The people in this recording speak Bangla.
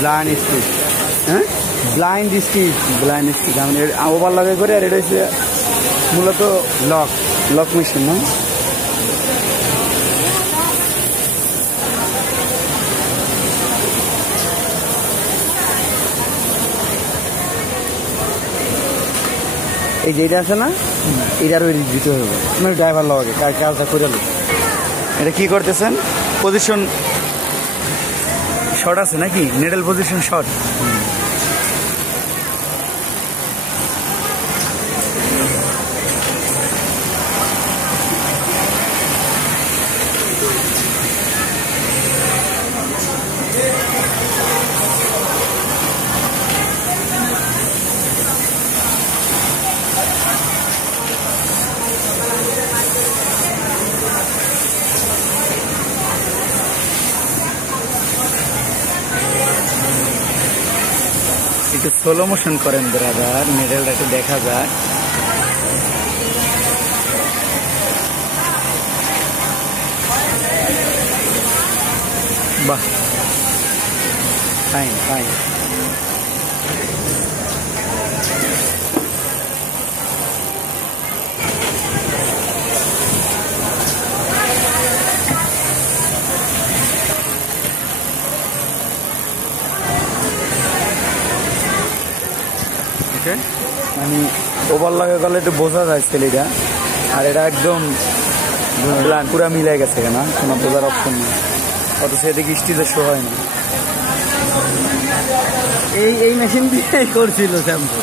ব্লাইন্ড স্টিচ, হ্যাঁ ব্লাইন্ড স্টিচ আমি ওভার লাগে করে। আর এটা হচ্ছে মূলত লক মেশিন না। এই যে এটা আছে না, এটার ওই দিতে হবে মানে ড্রাইভার লাগে কাজটা করে। এটা কি করতেছেন? পজিশন শর্ট আছে নাকি? Needle position short. একটু স্লো মোশন করেন ব্রাদার, নেডেলটা একটু দেখা যায়। বাহ, ফাইন ফাইন। মানে ওভার লাগে গেলে একটু বোঝা যায় ছেলেটা। আর এটা একদম পুরা মিলাই গেছে কেনা, কোনো বোঝার অপশন নেই। অথচ এদিকে স্টিচের শো হয় না। এই মেশিন দিয়ে করছিল স্যাম্পল।